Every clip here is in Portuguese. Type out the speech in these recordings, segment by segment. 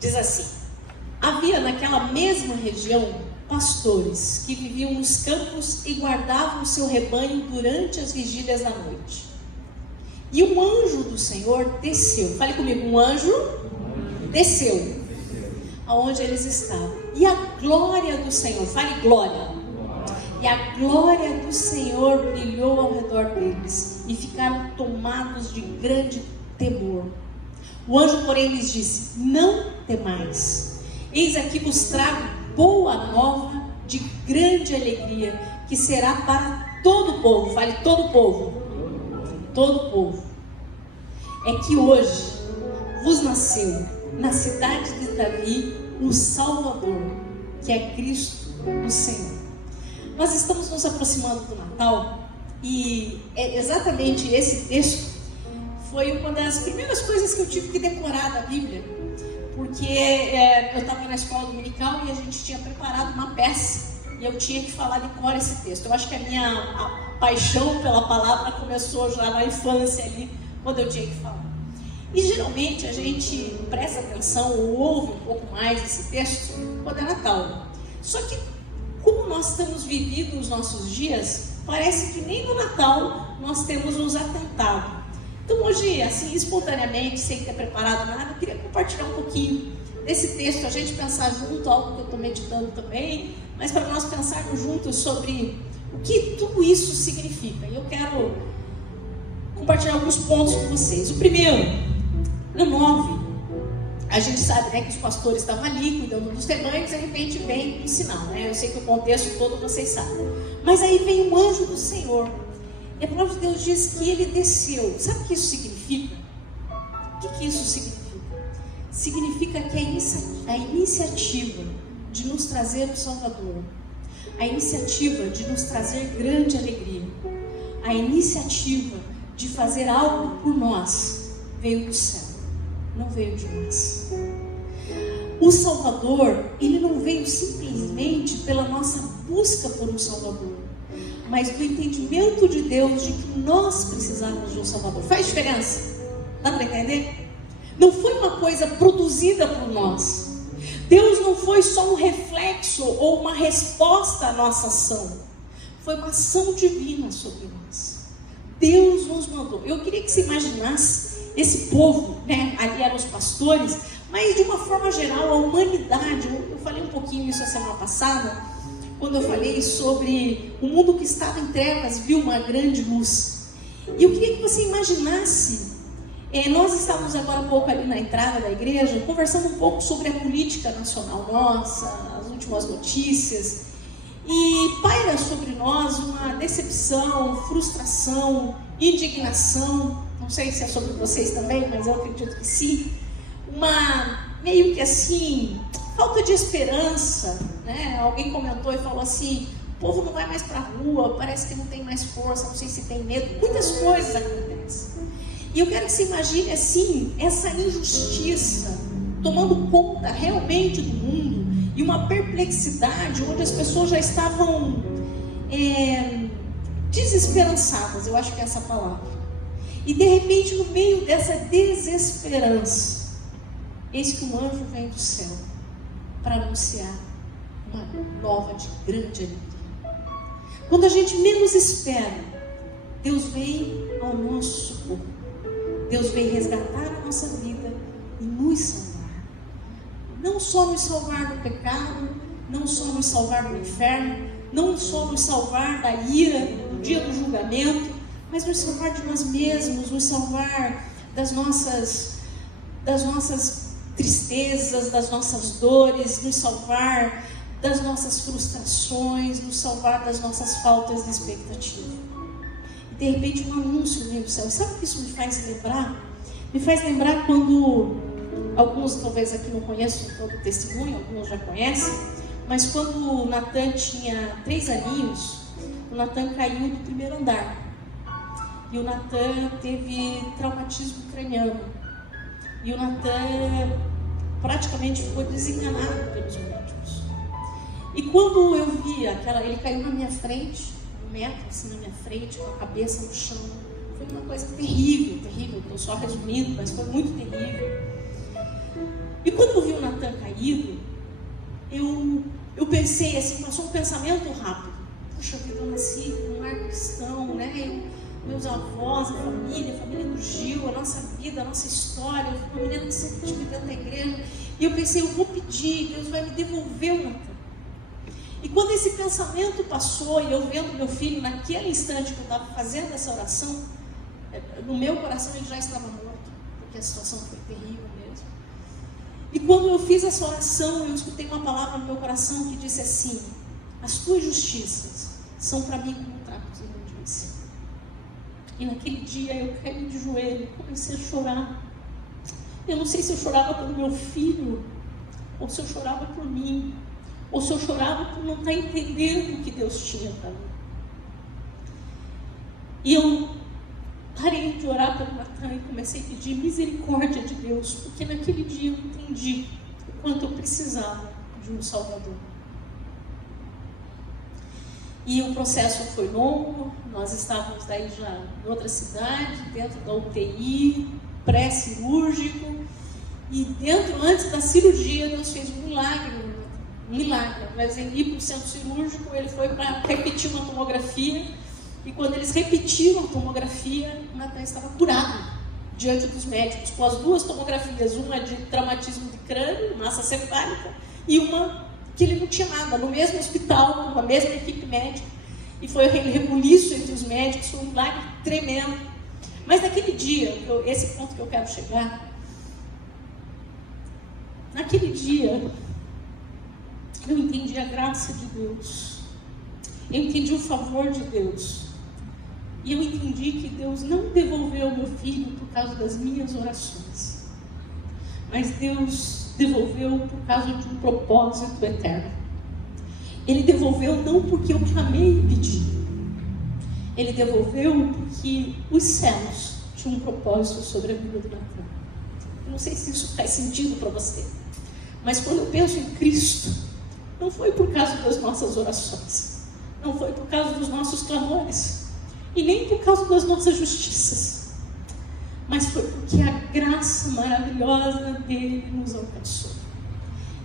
Diz assim: havia naquela mesma região pastores que viviam nos campos e guardavam o seu rebanho durante as vigílias da noite. E um anjo do Senhor desceu. Fale comigo, um anjo desceu aonde eles estavam. E a glória do Senhor, fale glória. E a glória do Senhor brilhou ao redor deles e ficaram tomados de grande temor. O anjo, porém, lhes disse: não temais, eis aqui vos trago boa nova de grande alegria, que será para todo o povo. Fale, todo o povo. Todo o povo. É que hoje vos nasceu na cidade de Davi o Salvador, que é Cristo o Senhor. Nós estamos nos aproximando do Natal e exatamente esse texto foi uma das primeiras coisas que eu tive que decorar da Bíblia, porque eu estava na escola dominical e a gente tinha preparado uma peça e eu tinha que falar de cor esse texto. Eu acho que a paixão pela palavra começou já na infância ali, quando eu tinha que falar. E geralmente a gente presta atenção ou ouve um pouco mais esse texto quando é Natal. Só que, como nós temos vivido os nossos dias, parece que nem no Natal nós temos nos atentado. Então hoje, assim, espontaneamente, sem ter preparado nada, eu queria compartilhar um pouquinho desse texto, a gente pensar junto, algo que eu estou meditando também, mas para nós pensarmos juntos sobre o que tudo isso significa. E eu quero compartilhar alguns pontos com vocês. O primeiro, no 9, a gente sabe, né, que os pastores estavam ali cuidando dos rebanhos, de repente vem um sinal, né? Eu sei que o contexto todo vocês sabem. Mas aí vem um anjo do Senhor. E a palavra de Deus diz que ele desceu. Sabe o que isso significa? O que isso significa? Significa que a iniciativa de nos trazer o Salvador, a iniciativa de nos trazer grande alegria, a iniciativa de fazer algo por nós, veio do céu, não veio de nós. O Salvador, ele não veio simplesmente pela nossa busca por um Salvador, mas do entendimento de Deus de que nós precisamos de um Salvador. Faz diferença? Dá para entender? Não foi uma coisa produzida por nós. Deus não foi só um reflexo ou uma resposta à nossa ação. Foi uma ação divina sobre nós. Deus nos mandou. Eu queria que você imaginasse esse povo, né? Ali eram os pastores, mas de uma forma geral, a humanidade. Eu falei um pouquinho isso a semana passada, quando eu falei sobre o mundo que estava em trevas, viu uma grande luz. E eu queria que você imaginasse, nós estávamos agora um pouco ali na entrada da igreja, conversando um pouco sobre a política nacional nossa, as últimas notícias, e paira sobre nós uma decepção, frustração, indignação, não sei se é sobre vocês também, mas eu acredito que sim, uma meio que assim, falta de esperança, né? Alguém comentou e falou assim: o povo não vai mais para a rua, parece que não tem mais força, não sei se tem medo, muitas coisas acontecem. E eu quero que você imagine assim, essa injustiça tomando conta realmente do mundo, e uma perplexidade onde as pessoas já estavam desesperançadas, eu acho que é essa palavra. E de repente, no meio dessa desesperança, eis que um anjo vem do céu para anunciar uma nova de grande alegria. Quando a gente menos espera, Deus vem ao nosso socorro. Deus vem resgatar a nossa vida e nos salvar. Não só nos salvar do pecado, não só nos salvar do inferno, não só nos salvar da ira, do dia do julgamento, mas nos salvar de nós mesmos, nos salvar das nossas tristezas, das nossas dores, nos salvar das nossas frustrações, nos salvar das nossas faltas de expectativa. E de repente um anúncio vem do céu. E sabe o que isso me faz lembrar? Me faz lembrar quando, alguns talvez aqui não conheçam todo o testemunho, alguns já conhecem, mas quando o Natan tinha 3 aninhos, o Natan caiu do primeiro andar. E o Natan teve traumatismo craniano. E o Natan praticamente ficou desenganado pelos médicos. E quando eu vi ele caiu na minha frente, 1 metro assim na minha frente, com a cabeça no chão. Foi uma coisa terrível, terrível. Estou só resumindo, mas foi muito terrível. E quando eu vi o Natan caído, eu pensei assim, passou um pensamento rápido. Poxa vida, eu nasci num lar cristão, né? Meus avós, a família do Gil, a nossa vida, a nossa história, a família que sempre estive dentro da igreja. E eu pensei, eu vou pedir, Deus vai me devolver o Natan. E quando esse pensamento passou, e eu vendo meu filho, naquele instante que eu estava fazendo essa oração, no meu coração ele já estava morto, porque a situação foi terrível mesmo. E quando eu fiz essa oração, eu escutei uma palavra no meu coração que disse assim: as tuas justiças são para mim como trapos de imundícia. E naquele dia eu caí de joelho e comecei a chorar. Eu não sei se eu chorava pelo meu filho, ou se eu chorava por mim, ou se eu chorava por não estar entendendo o que Deus tinha para mim. E eu parei de orar pelo Natan e comecei a pedir misericórdia de Deus, porque naquele dia eu entendi o quanto eu precisava de um Salvador. E o processo foi longo, nós estávamos daí já em outra cidade, dentro da UTI, pré-cirúrgico, e antes da cirurgia, Deus fez um milagre. Mas ele ia para o centro cirúrgico, ele foi para repetir uma tomografia, e quando eles repetiram a tomografia, o Natan estava curado diante dos médicos, com as duas tomografias, uma de traumatismo de crânio, massa cefálica, e uma que ele não tinha nada, no mesmo hospital, com a mesma equipe médica, e foi aquele rebuliço entre os médicos, foi um milagre tremendo. Mas naquele dia, esse ponto que eu quero chegar, naquele dia, eu entendi a graça de Deus, eu entendi o favor de Deus, e eu entendi que Deus não devolveu meu filho por causa das minhas orações, mas Deus devolveu por causa de um propósito eterno. Ele devolveu não porque eu clamei e pedi, ele devolveu porque os céus tinham um propósito sobre a vida do Natan. Eu não sei se isso faz sentido para você, mas quando eu penso em Cristo, não foi por causa das nossas orações, não foi por causa dos nossos clamores, e nem por causa das nossas justiças, mas foi porque a graça maravilhosa dele nos alcançou.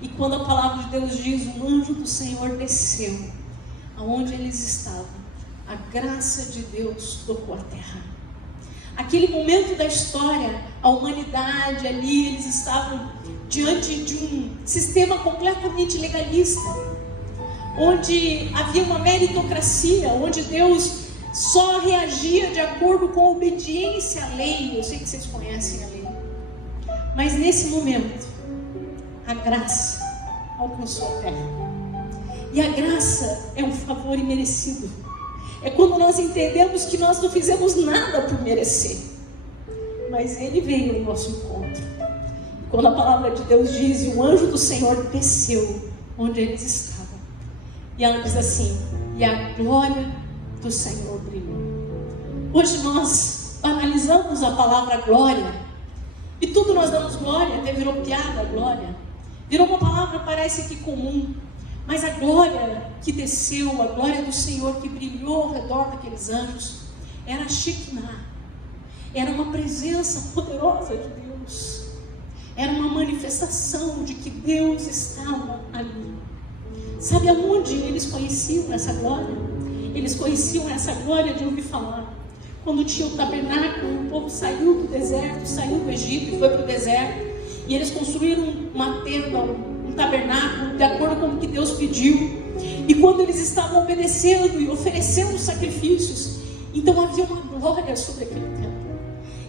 E quando a palavra de Deus diz, o anjo do Senhor desceu aonde eles estavam, a graça de Deus tocou a terra. Aquele momento da história, a humanidade ali, eles estavam diante de um sistema completamente legalista, onde havia uma meritocracia, onde Deus só reagia de acordo com a obediência à lei. Eu sei que vocês conhecem a lei, mas nesse momento a graça alcançou a terra. E a graça é um favor imerecido. É quando nós entendemos que nós não fizemos nada por merecer, mas Ele veio ao nosso encontro. Quando a palavra de Deus diz, e o anjo do Senhor desceu onde eles estavam, e ela diz assim, e a glória do Senhor brilhou. Hoje nós analisamos a palavra glória, e tudo nós damos glória, até virou piada a glória, virou uma palavra parece que comum, mas a glória que desceu, a glória do Senhor que brilhou ao redor daqueles anjos, era a Shekinah, era uma presença poderosa de Deus, era uma manifestação de que Deus estava ali. Sabe aonde eles conheciam essa glória? Eles conheciam essa glória de ouvir falar. Quando tinha o tabernáculo, o povo saiu do deserto, saiu do Egito e foi para o deserto. E eles construíram uma tenda, um tabernáculo, de acordo com o que Deus pediu. E quando eles estavam obedecendo e oferecendo sacrifícios, então havia uma glória sobre aquele templo.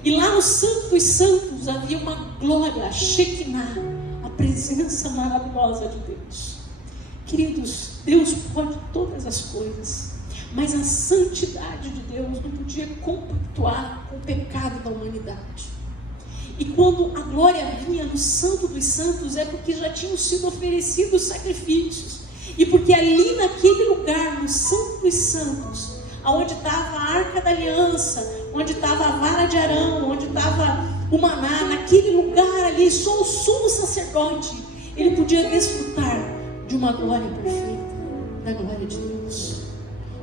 E lá no Santo dos Santos havia uma glória, a Shekinah, a presença maravilhosa de Deus. Queridos, Deus pode todas as coisas, mas a santidade de Deus não podia compactuar com o pecado da humanidade. E quando a glória vinha no Santo dos Santos, é porque já tinham sido oferecidos sacrifícios, e porque ali naquele lugar, no Santo dos Santos, onde estava a Arca da Aliança, onde estava a vara de Arão, onde estava o maná, naquele lugar ali, só o sumo sacerdote, ele podia desfrutar de uma glória perfeita, da glória de Deus.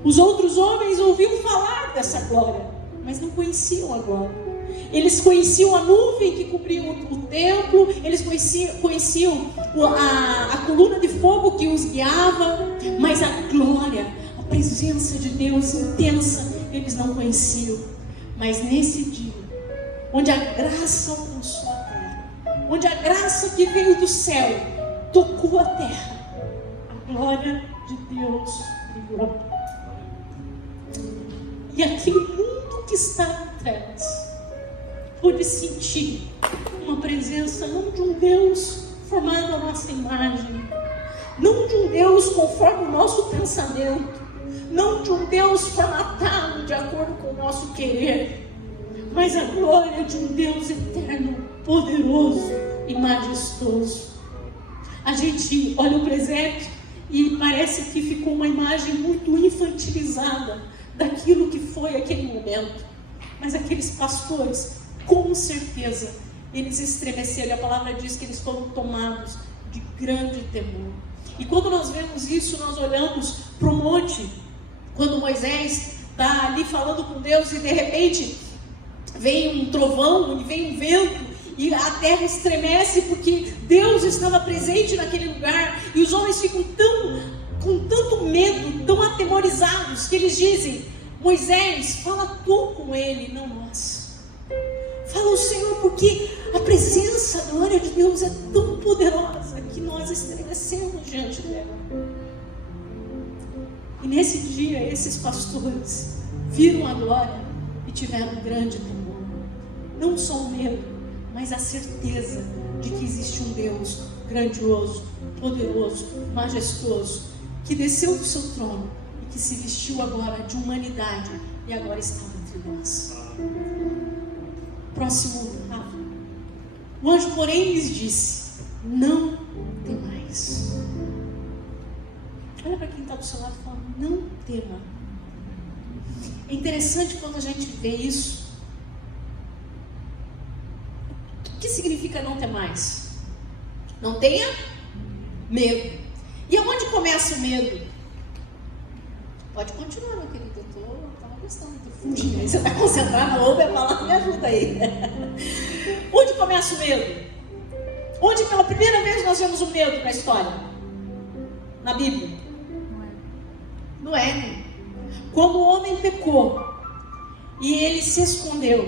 Os outros homens ouviam falar dessa glória, mas não conheciam a glória. eles conheciam a nuvem que cobria o templo, eles conheciam a coluna de fogo que os guiava, mas a glória, a presença de Deus intensa, eles não conheciam. Mas nesse dia, onde a graça alcançou a terra, onde a graça que veio do céu tocou a terra, a glória de Deus brilhou. E aquele mundo que está em trevas pôde sentir uma presença não de um Deus formado à nossa imagem, não de um Deus conforme o nosso pensamento, não de um Deus formatado de acordo com o nosso querer, mas a glória de um Deus eterno, poderoso e majestoso. A gente olha o presépio e parece que ficou uma imagem muito infantilizada daquilo que foi aquele momento, mas aqueles pastores, com certeza, eles estremeceram. A palavra diz que eles foram tomados de grande temor. E quando nós vemos isso, nós olhamos para o monte, quando Moisés está ali falando com Deus e de repente vem um trovão e vem um vento e a terra estremece porque Deus estava presente naquele lugar, e os homens ficam com tanto medo, tão atemorizados, que eles dizem: Moisés, fala tu com ele, não nós. Fala o Senhor, porque a presença, a glória de Deus é tão poderosa que nós estremecemos diante dela. E nesse dia, esses pastores viram a glória e tiveram um grande temor. Não só o medo, mas a certeza de que existe um Deus grandioso, poderoso, majestoso, que desceu do seu trono e que se vestiu agora de humanidade e agora estava entre nós. Próximo, o anjo, porém, lhes disse: não temais. Olha para quem está do seu lado e fala: não tema. É interessante quando a gente vê isso. O que significa não temais? Não tenha medo. E aonde começa o medo? Pode continuar, meu querido. Eu estava gostando do fundinho aí. Você está concentrado, ouve a palavra, me ajuda aí. Onde começa o medo? Onde pela primeira vez nós vemos o medo na história? Na Bíblia? No Éden. Quando o homem pecou e ele se escondeu,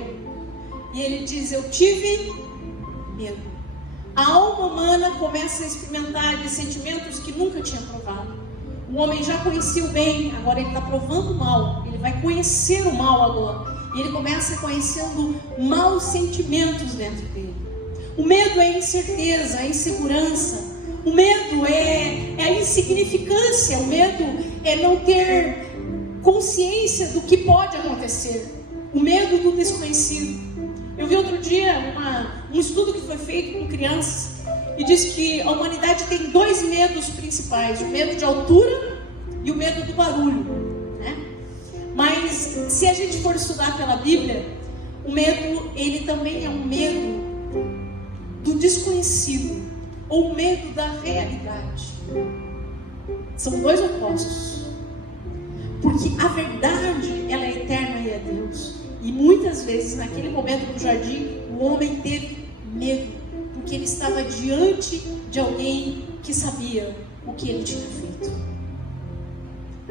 e ele diz: eu tive medo. A alma humana começa a experimentar de sentimentos que nunca tinha provado. O homem já conhecia o bem, agora ele está provando o mal. Ele vai conhecer o mal agora. E ele começa conhecendo maus sentimentos dentro dele. O medo é a incerteza, a insegurança. O medo é a insignificância. O medo é não ter consciência do que pode acontecer. O medo do desconhecido. Eu vi outro dia um estudo que foi feito com crianças e diz que a humanidade tem dois medos principais: o medo de altura e o medo do barulho, né? Mas se a gente for estudar pela Bíblia, o medo, ele também é um medo do desconhecido ou o medo da realidade. São dois opostos, porque a verdade, ela é eterna e é Deus. E muitas vezes, naquele momento no jardim, o homem teve medo, porque ele estava diante de alguém que sabia o que ele tinha feito.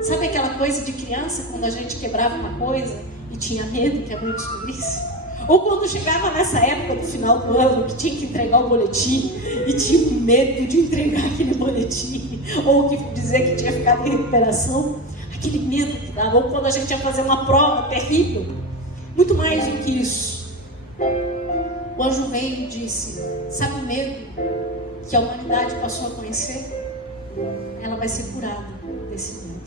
Sabe aquela coisa de criança, quando a gente quebrava uma coisa e tinha medo que a mãe descobrisse? Ou quando chegava nessa época do final do ano, que tinha que entregar o boletim e tinha medo de entregar aquele boletim, ou que dizer que tinha ficado em recuperação, aquele medo que dava. Ou quando a gente ia fazer uma prova terrível. Muito mais do que isso, o anjo veio e disse: sabe o medo que a humanidade passou a conhecer? Ela vai ser curada desse medo.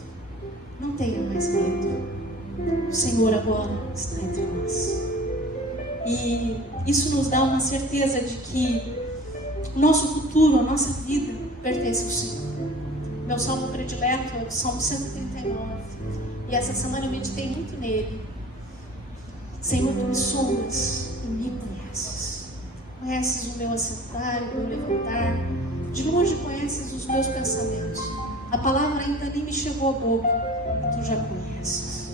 Não tenha mais medo. O Senhor agora está entre nós. E isso nos dá uma certeza de que o nosso futuro, a nossa vida pertence ao Senhor. Meu salmo predileto é o Salmo 139. E essa semana eu meditei muito nele. Senhor, tu me sondas e me conheces. Conheces o meu assentar, o meu levantar. De longe conheces os meus pensamentos. A palavra ainda nem me chegou à boca e tu já conheces.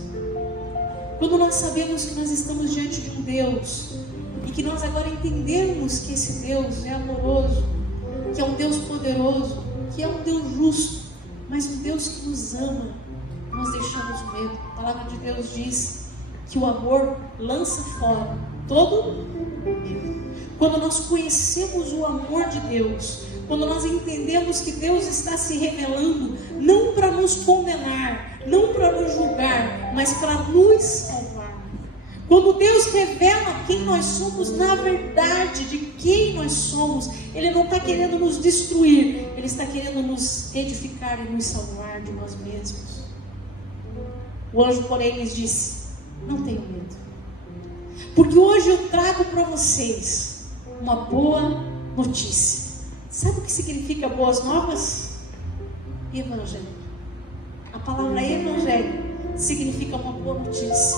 Quando nós sabemos que nós estamos diante de um Deus E que nós agora entendemos que esse Deus é amoroso, que é um Deus poderoso, que é um Deus justo, mas um Deus que nos ama. Nós deixamos o medo. A palavra de Deus diz que o amor lança fora todo medo. Quando nós conhecemos o amor de Deus, quando nós entendemos que Deus está se revelando, não para nos condenar, não para nos julgar, mas para nos salvar. Quando Deus revela quem nós somos, na verdade de quem nós somos, Ele não está querendo nos destruir, Ele está querendo nos edificar e nos salvar de nós mesmos. O anjo, porém, lhes disse: não tenham medo, porque hoje eu trago para vocês uma boa notícia. Sabe o que significa boas novas? Evangelho. A palavra evangelho significa uma boa notícia.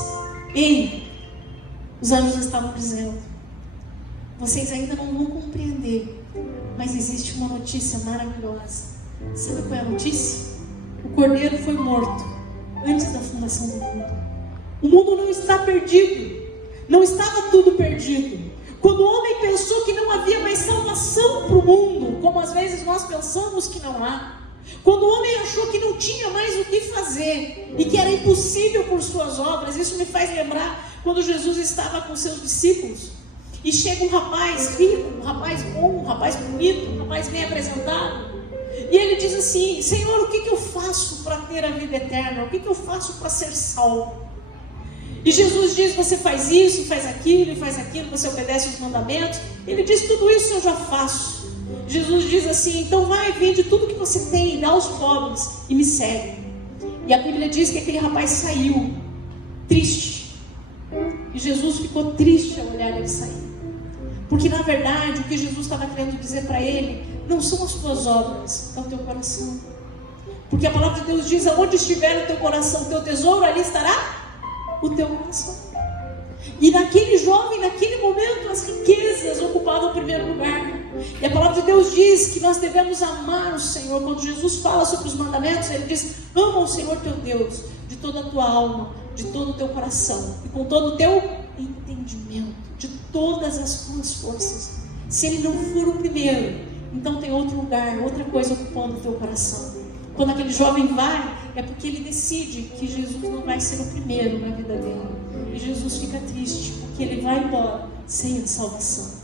Ei, os anjos estavam dizendo: vocês ainda não vão compreender, mas existe uma notícia maravilhosa. Sabe qual é a notícia? O cordeiro foi morto antes da fundação do mundo. O mundo não está perdido, não estava tudo perdido. Quando o homem pensou que não havia mais salvação para o mundo, como às vezes nós pensamos que não há, quando o homem achou que não tinha mais o que fazer e que era impossível por suas obras, isso me faz lembrar quando Jesus estava com seus discípulos e chega um rapaz rico, um rapaz bom, um rapaz bonito, um rapaz bem apresentado, e ele diz assim: Senhor, o que eu faço para ter a vida eterna? O que eu faço para ser salvo? E Jesus diz: você faz isso, faz aquilo, você obedece os mandamentos. Ele diz: tudo isso eu já faço. Jesus diz assim: então vai, vende tudo que você tem, dá aos pobres e me segue. E a Bíblia diz que aquele rapaz saiu triste, e Jesus ficou triste ao olhar ele sair, porque na verdade o que Jesus estava querendo dizer para ele não são as tuas obras, é o teu coração. Porque a palavra de Deus diz: aonde estiver o teu coração, o teu tesouro, ali estará o teu coração. E naquele jovem, naquele momento, as riquezas ocupavam o primeiro lugar. E a palavra de Deus diz que nós devemos amar o Senhor. Quando Jesus fala sobre os mandamentos, Ele diz: ama o Senhor teu Deus de toda a tua alma, de todo o teu coração e com todo o teu entendimento, de todas as tuas forças. Se Ele não for o primeiro, então tem outro lugar, outra coisa ocupando o teu coração. Quando aquele jovem vai, é porque ele decide que Jesus não vai ser o primeiro na vida dele. E Jesus fica triste, porque ele vai embora sem a salvação.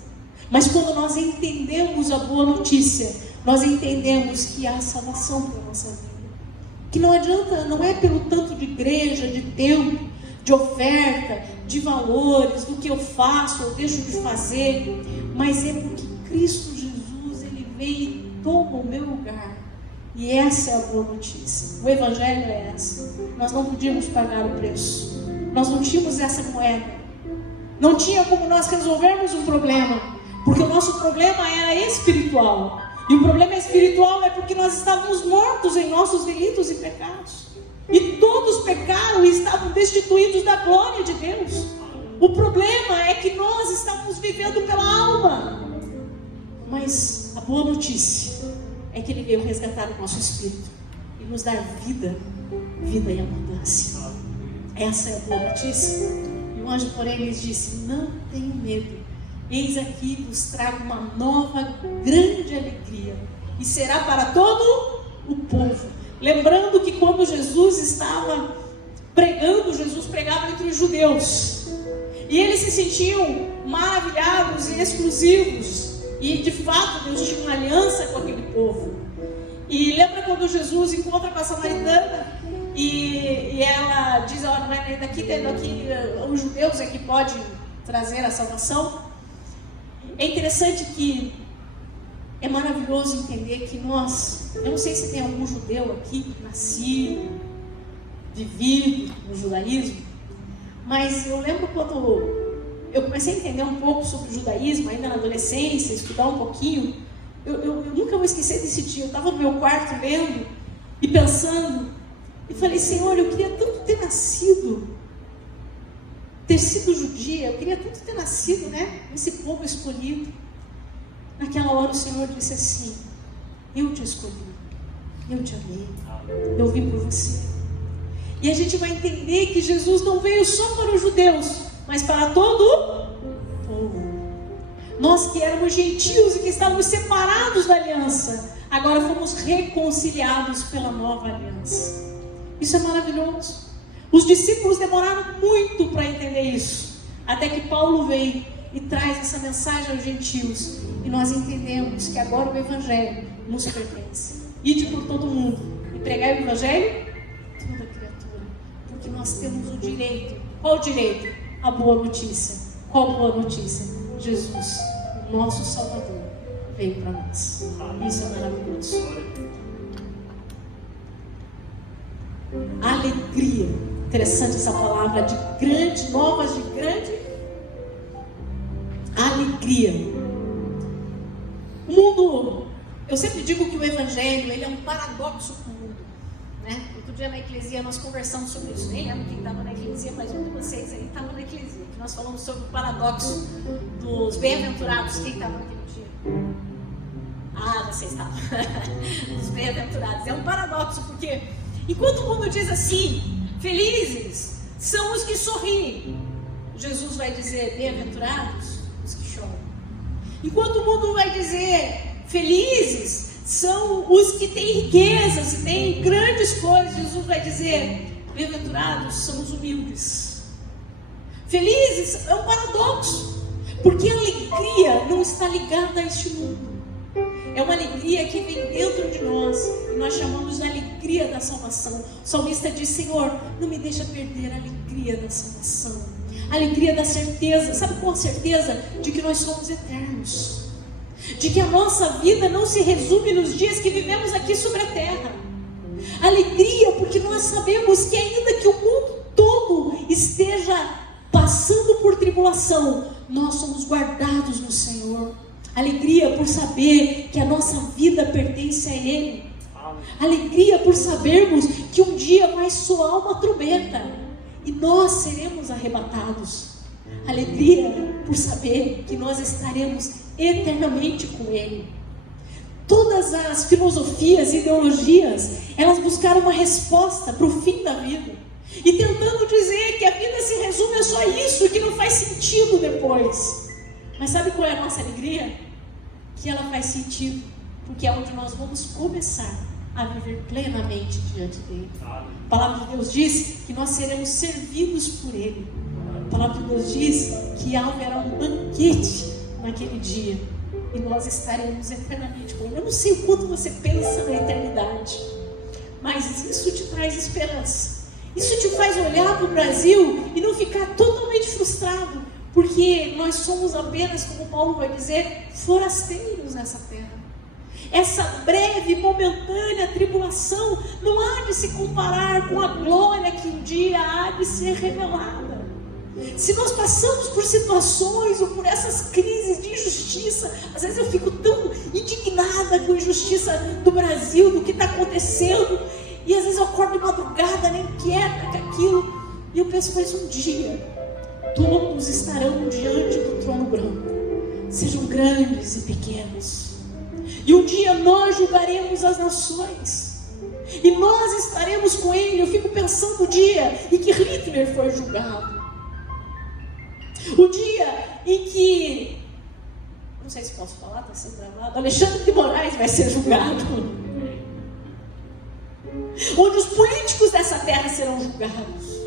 Mas quando nós entendemos a boa notícia, nós entendemos que há salvação para a nossa vida. Que não adianta, não é pelo tanto de igreja, de tempo, de oferta, de valores, do que eu faço ou deixo de fazer, mas é porque Cristo Jesus, Ele veio e toma o meu lugar. E essa é a boa notícia. O Evangelho é essa. Nós não podíamos pagar o preço. Nós não tínhamos essa moeda. Não tinha como nós resolvermos um problema, porque o nosso problema era espiritual. E o problema espiritual é porque nós estávamos mortos em nossos delitos e pecados. E todos pecaram e estavam destituídos da glória de Deus. O problema é que nós estávamos vivendo pela alma. Mas a boa notícia é que Ele veio resgatar o nosso espírito e nos dar vida, vida em abundância. Essa é a boa notícia. E o anjo, porém, lhes disse: não tenham medo, eis aqui vos trago uma nova grande alegria, e será para todo o povo. Lembrando que quando Jesus estava pregando, Jesus pregava entre os judeus, e eles se sentiam maravilhados e exclusivos. E de fato Deus tinha uma aliança com aquele povo. E lembra quando Jesus encontra com a samaritana e ela diz: olha, mas daqui os judeus é que podem trazer a salvação. É interessante que é maravilhoso entender que nós, eu não sei se tem algum judeu aqui nascido, vivido no judaísmo, mas eu lembro quando eu comecei a entender um pouco sobre o judaísmo, ainda na adolescência, estudar um pouquinho. Eu nunca vou esquecer desse dia. Eu estava no meu quarto lendo e pensando, e falei: Senhor, eu queria tanto ter nascido, ter sido judia, eu queria tanto ter nascido, nesse povo escolhido. Naquela hora o Senhor disse assim: eu te escolhi, eu te amei, eu vim por você. E a gente vai entender que Jesus não veio só para os judeus, mas para todo o povo. Nós que éramos gentios e que estávamos separados da aliança, agora fomos reconciliados pela nova aliança. Isso é maravilhoso. Os discípulos demoraram muito para entender isso, até que Paulo veio e traz essa mensagem aos gentios, e nós entendemos que agora o Evangelho nos pertence. Ide por todo mundo e pregai o Evangelho a toda criatura, porque nós temos o direito. Qual o direito? A boa notícia. Qual a boa notícia? Jesus, o nosso Salvador, veio para nós. Isso é maravilhoso. Alegria. Interessante essa palavra de grande, novas de grande alegria. O mundo, eu sempre digo que o Evangelho, ele é um paradoxo para o mundo, né? Outro dia na Eclesia nós conversamos sobre isso. Nem lembro quem estava na Eclesia, mas um de vocês aí estava na Eclesia, que nós falamos sobre o paradoxo dos bem-aventurados. Quem estava naquele dia? Ah, você estava. Os bem-aventurados. É um paradoxo, porque enquanto o mundo diz assim: felizes são os que sorriem, Jesus vai dizer: bem-aventurados os que choram. Enquanto o mundo vai dizer: felizes são os que têm riquezas e têm grandes coisas, Jesus vai dizer: bem-aventurados são os humildes. Felizes é um paradoxo, porque a alegria não está ligada a este mundo. É uma alegria que vem dentro de nós, e nós chamamos de alegria da salvação. O salmista diz: Senhor, não me deixa perder a alegria da salvação, a alegria da certeza. Sabe qual a certeza? De que nós somos eternos, de que a nossa vida não se resume nos dias que vivemos aqui sobre a terra. Alegria porque nós sabemos que ainda que o mundo todo esteja passando por tribulação, nós somos guardados no Senhor. Alegria por saber que a nossa vida pertence a Ele. Alegria por sabermos que um dia vai soar uma trombeta e nós seremos arrebatados. Alegria por saber que nós estaremos eternamente com Ele. Todas as filosofias e ideologias, elas buscaram uma resposta para o fim da vida, e tentando dizer que a vida se resume a só isso, que não faz sentido depois. Mas sabe qual é a nossa alegria? Que ela faz sentido, porque é onde nós vamos começar a viver plenamente diante dele. A palavra de Deus diz que nós seremos servidos por Ele. A palavra de Deus diz que haverá um banquete naquele dia, e nós estaremos eternamente com Ele. Eu não sei o quanto você pensa na eternidade, mas isso te traz esperança. Isso te faz olhar para o Brasil e não ficar totalmente frustrado, porque nós somos apenas, como Paulo vai dizer, forasteiros nessa terra. Essa breve, momentânea tribulação não há de se comparar com a glória que um dia há de ser revelada. Se nós passamos por situações ou por essas crises de injustiça, às vezes eu fico tão indignada com a injustiça do Brasil, do que está acontecendo, e às vezes eu acordo de madrugada, nem quieta com aquilo, e eu penso: mas um dia todos estarão diante do trono branco, sejam grandes e pequenos, e um dia nós julgaremos as nações, e nós estaremos com Ele. Eu fico pensando o dia em que Hitler foi julgado, o dia em que, não sei se posso falar, está sendo gravado, Alexandre de Moraes vai ser julgado, onde os políticos dessa terra serão julgados,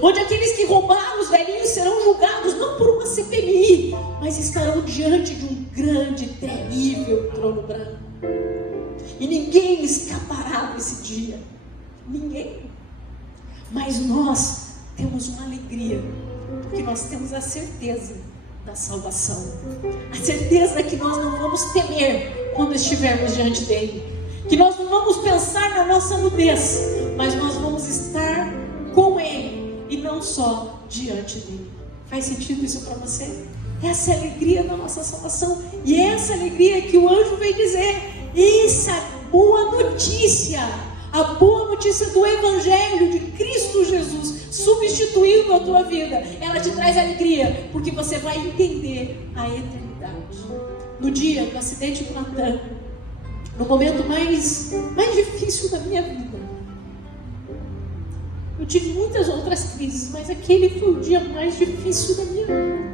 onde aqueles que roubaram os velhinhos serão julgados não por uma CPMI, mas estarão diante de um grande, terrível trono branco, e ninguém escapará desse dia, ninguém. Mas nós temos uma alegria, porque nós temos a certeza da salvação, a certeza que nós não vamos temer quando estivermos diante dele, que nós não vamos pensar na nossa nudez, mas nós vamos estar com Ele e não só diante dele. Faz sentido isso para você? Essa é a alegria da nossa salvação, e é essa alegria que o anjo vem dizer. Essa boa notícia, a boa notícia do Evangelho de Cristo Jesus substituindo a tua vida, ela te traz alegria, porque você vai entender a eternidade. No dia do acidente do Natan, no momento mais difícil da minha vida, eu tive muitas outras crises, mas aquele foi o dia mais difícil da minha vida.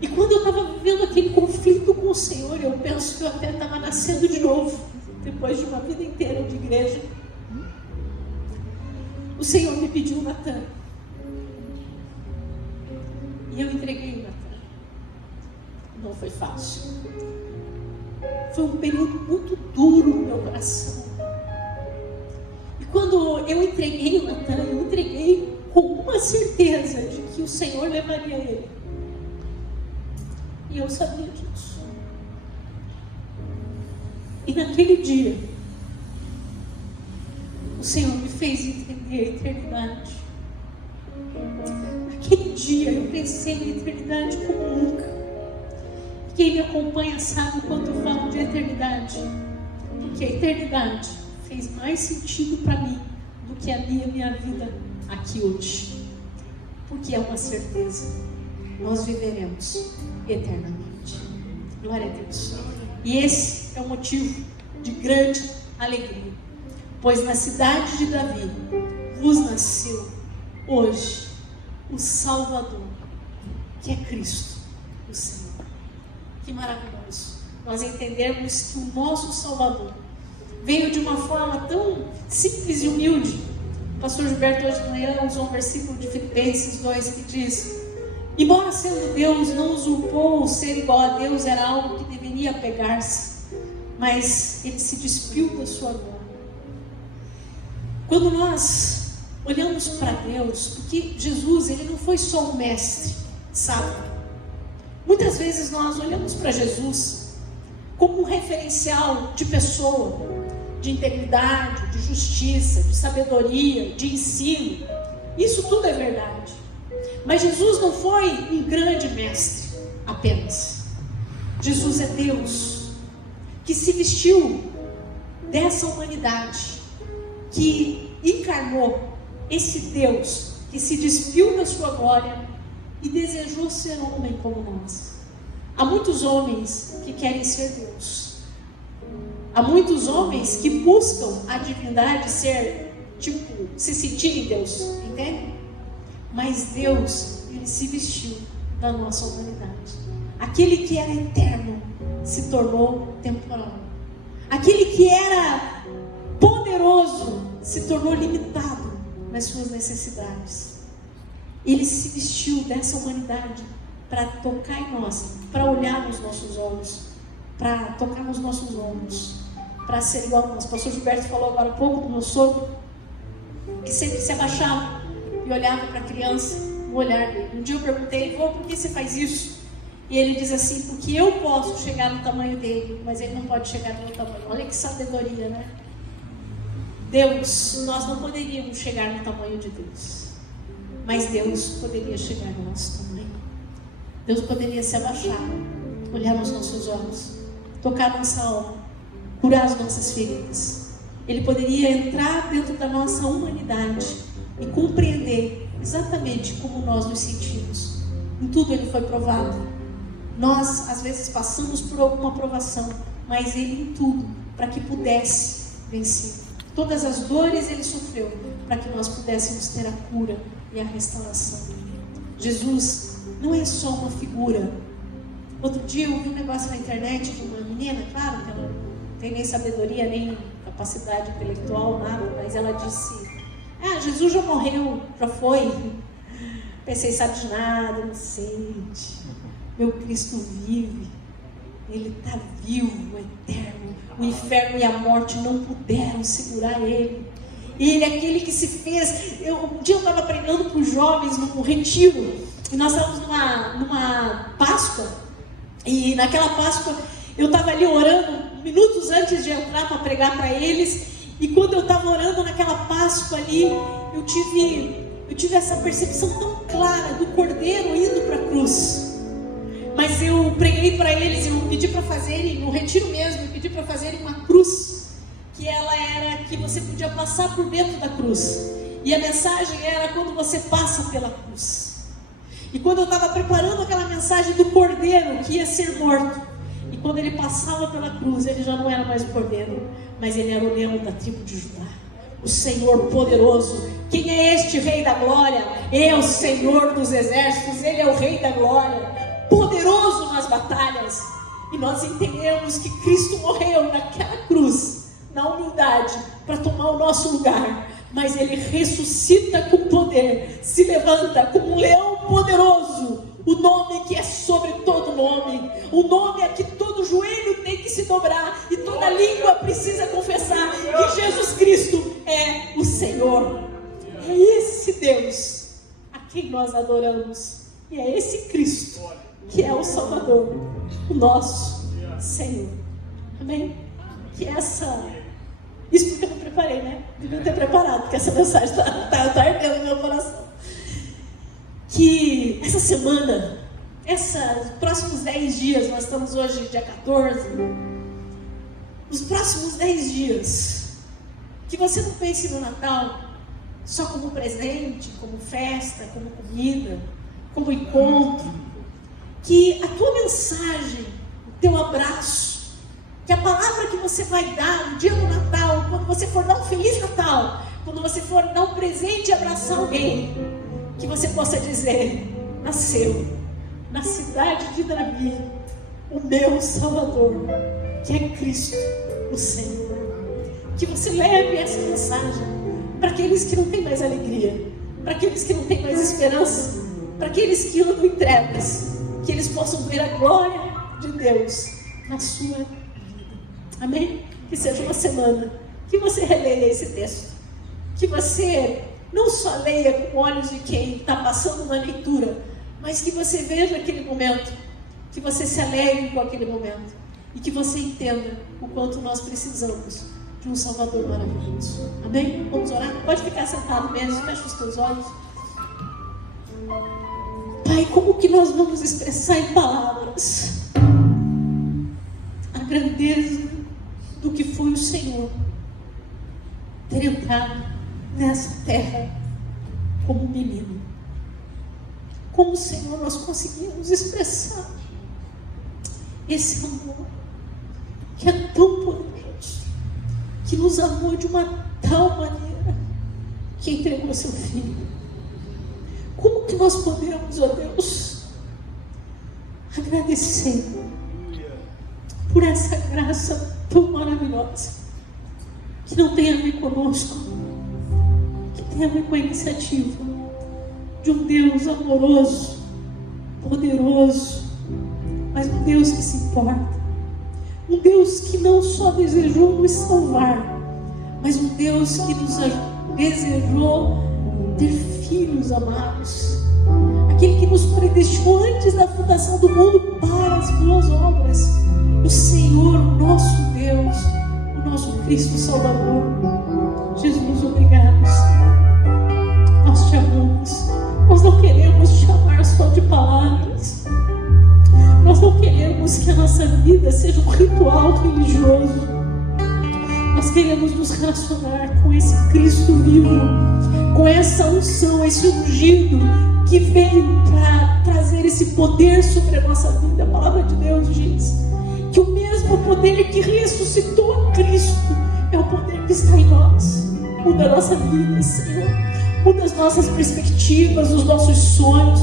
E quando eu estava vivendo aquele conflito com o Senhor, eu penso que eu até estava nascendo de novo, depois de uma vida inteira de igreja. O Senhor me pediu o Natan. E eu entreguei o Natan. Não foi fácil. Foi um período muito duro no meu coração. E quando eu entreguei o Natan, eu entreguei com uma certeza de que o Senhor levaria ele. E eu sabia disso. E naquele dia, o Senhor me fez entender a eternidade. Naquele dia eu pensei na eternidade como nunca. Quem me acompanha sabe quando eu falo de eternidade. Porque a eternidade fez mais sentido para mim do que a minha vida aqui hoje. Porque é uma certeza. Nós viveremos eternamente. Glória a Deus. E esse é o motivo de grande alegria. Pois na cidade de Davi vos nasceu hoje o Salvador, que é Cristo, o Senhor. Que maravilhoso nós entendermos que o nosso Salvador veio de uma forma tão simples e humilde. O pastor Gilberto hoje de manhã usou um versículo de Filipenses 2 que diz: embora sendo Deus, não usurpou o ser igual a Deus, era algo que deveria apegar-se, mas ele se despiu da sua glória. Quando nós olhamos para Deus, porque Jesus, ele não foi só um mestre, sabe? Muitas vezes nós olhamos para Jesus como um referencial de pessoa, de integridade, de justiça, de sabedoria, de ensino. Isso tudo é verdade. Mas Jesus não foi um grande mestre apenas. Jesus é Deus que se vestiu dessa humanidade, que encarnou esse Deus que se despiu da sua glória e desejou ser homem como nós. Há muitos homens que querem ser Deus. Há muitos homens que buscam a divindade ser, se sentirem Deus, entende? Mas Deus, ele se vestiu da nossa humanidade. Aquele que era eterno se tornou temporal. Aquele que era poderoso se tornou limitado nas suas necessidades. Ele se vestiu dessa humanidade para tocar em nós, para olhar nos nossos olhos, para tocar nos nossos ombros, para ser igual a nós. O pastor Gilberto falou agora há pouco do meu sogro, que sempre se abaixava e olhava para a criança, no olhar dele. Um dia eu perguntei: por que você faz isso? E ele diz assim: porque eu posso chegar no tamanho dele, mas ele não pode chegar no meu tamanho. Olha que sabedoria, né? Deus, nós não poderíamos chegar no tamanho de Deus, mas Deus poderia chegar no nosso tamanho. Deus poderia se abaixar, olhar nos nossos olhos, tocar nossa alma, curar as nossas feridas. Ele poderia entrar dentro da nossa humanidade e compreender exatamente como nós nos sentimos. Em tudo ele foi provado. Nós às vezes passamos por alguma provação, mas ele em tudo, para que pudesse vencer. Todas as dores ele sofreu, para que nós pudéssemos ter a cura e a restauração. Jesus não é só uma figura. Outro dia eu vi um negócio na internet de uma menina, claro que ela não tem nem sabedoria, nem capacidade intelectual, nada, mas ela disse: Jesus já morreu, já foi. Pensei, sabe de nada, inocente. Meu Cristo vive, Ele está vivo, eterno. O inferno e a morte não puderam segurar Ele. Ele é aquele que se fez. Um dia eu estava pregando para os jovens num retiro, e nós estávamos numa Páscoa, e naquela Páscoa eu estava ali orando minutos antes de entrar para pregar para eles, e quando eu estava orando naquela Páscoa ali, eu tive essa percepção tão clara do Cordeiro indo para a cruz. Mas eu preguei para eles, eu pedi para fazerem, no retiro mesmo, eu pedi para fazerem uma cruz, que ela era que você podia passar por dentro da cruz, e a mensagem era quando você passa pela cruz. E quando eu estava preparando aquela mensagem do Cordeiro que ia ser morto, e quando ele passava pela cruz, ele já não era mais o Cordeiro, mas ele era o leão da tribo de Judá, o Senhor poderoso. Quem é este Rei da Glória? É o Senhor dos Exércitos, Ele é o Rei da Glória. poderoso nas batalhas. E nós entendemos que Cristo morreu naquela cruz, na humildade, para tomar o nosso lugar. Mas Ele ressuscita com poder, se levanta como um leão poderoso. O nome que é sobre todo nome, o nome a que todo joelho tem que se dobrar e toda língua precisa confessar que Jesus Cristo é o Senhor. É esse Deus a quem nós adoramos, e é esse Cristo que é o Salvador, o nosso Senhor. Amém? Que isso porque eu não preparei, né? Devia ter preparado, porque essa mensagem está ardendo no meu coração. Que essa semana, os próximos 10 dias, nós estamos hoje dia 14, os próximos 10 dias, que você não pense no Natal só como presente, como festa, como comida, como encontro, que a tua mensagem, o teu abraço, que a palavra que você vai dar no dia do Natal, quando você for dar um Feliz Natal, quando você for dar um presente e abraçar alguém, que você possa dizer: nasceu na cidade de Davi o meu Salvador, que é Cristo, o Senhor. Que você leve essa mensagem para aqueles que não têm mais alegria, para aqueles que não têm mais esperança, para aqueles que andam em trevas, que eles possam ver a glória de Deus na sua vida. Amém? Que seja uma semana que você releia esse texto, que você não só leia com olhos de quem está passando uma leitura, mas que você veja aquele momento, que você se alegre com aquele momento e que você entenda o quanto nós precisamos de um Salvador maravilhoso. Amém? Vamos orar? Pode ficar sentado mesmo, fecha os teus olhos. Pai, como que nós vamos expressar em palavras a grandeza do que foi o Senhor ter entrado nessa terra como um menino? Como, Senhor, nós conseguimos expressar esse amor que é tão poderoso, que nos amou de uma tal maneira que entregou seu Filho? Como que nós podemos, ó Deus, agradecer por essa graça tão maravilhosa, que não tem a ver conosco, que tem a ver com a iniciativa de um Deus amoroso, poderoso, mas um Deus que se importa, um Deus que não só desejou nos salvar, mas um Deus que nos desejou ter filhos amados, aquele que nos predestinou antes da fundação do mundo para as boas obras, o Senhor, o nosso Deus, o nosso Cristo Salvador. Jesus, obrigado, Senhor. Nós te amamos. Nós não queremos te amar só de palavras. Nós não queremos que a nossa vida seja um ritual religioso. Nós queremos nos relacionar com esse Cristo vivo, com essa unção, esse ungido que veio para trazer esse poder sobre a nossa vida. A palavra de Deus diz que o mesmo poder que ressuscitou a Cristo é o poder que está em nós. Muda a nossa vida, Senhor. Muda as nossas perspectivas, os nossos sonhos.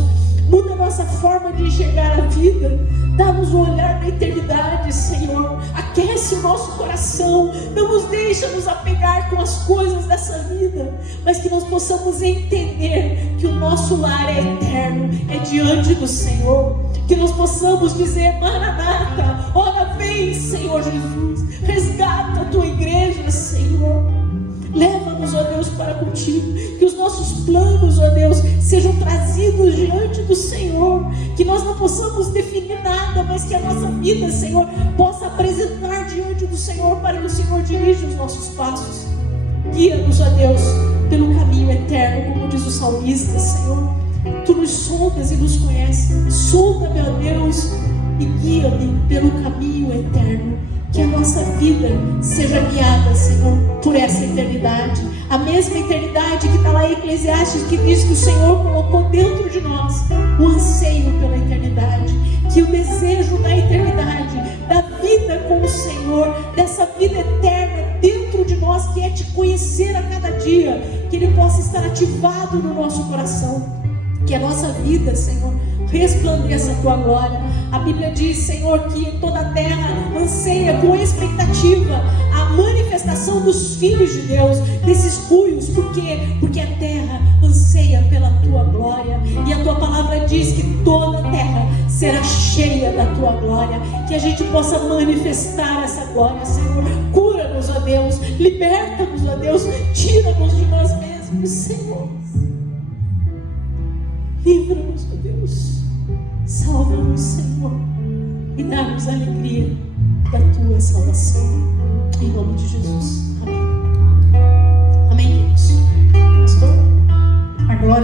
Muda a nossa forma de enxergar a vida. Dá-nos um olhar da eternidade, Senhor. Aquece o nosso coração. Não nos deixa nos apegar com as coisas dessa vida, mas que nós possamos entender que o nosso lar é eterno, é diante do Senhor. Que nós possamos dizer: Maranata, ora vem, Senhor Jesus. Resgata a tua igreja, Senhor. Leva-nos, ó Deus, para contigo. Que os nossos planos, ó Deus, sejam trazidos diante do Senhor. Que nós não possamos definir nada, mas que a nossa vida, Senhor, possa apresentar diante do Senhor, para que o Senhor dirija os nossos passos. Guia-nos, ó Deus, pelo caminho eterno, como diz o salmista, Senhor. Tu nos sondas e nos conheces. Sonda-me, ó Deus, e guia-me pelo caminho eterno. Que a nossa vida seja guiada, Senhor, por essa eternidade. A mesma eternidade que está lá em Eclesiastes, que diz que o Senhor colocou dentro de nós o anseio pela eternidade. Que o desejo da eternidade, da vida com o Senhor, dessa vida eterna dentro de nós, que é te conhecer a cada dia, que ele possa estar ativado no nosso coração. Que a nossa vida, Senhor, resplandeça a tua glória. A Bíblia diz, Senhor, que toda a terra anseia com expectativa a manifestação dos filhos de Deus, desses filhos. Por quê? Porque a terra anseia pela tua glória, e a tua palavra diz que toda a terra será cheia da tua glória. Que a gente possa manifestar essa glória, Senhor. Cura-nos, ó Deus, liberta-nos, ó Deus, tira-nos de nós mesmos, Senhor. Livra-nos, ó Deus, salva-nos, Senhor, e dá-nos a alegria da tua salvação, em nome de Jesus, amém. Amém, queridos. Pastor, a glória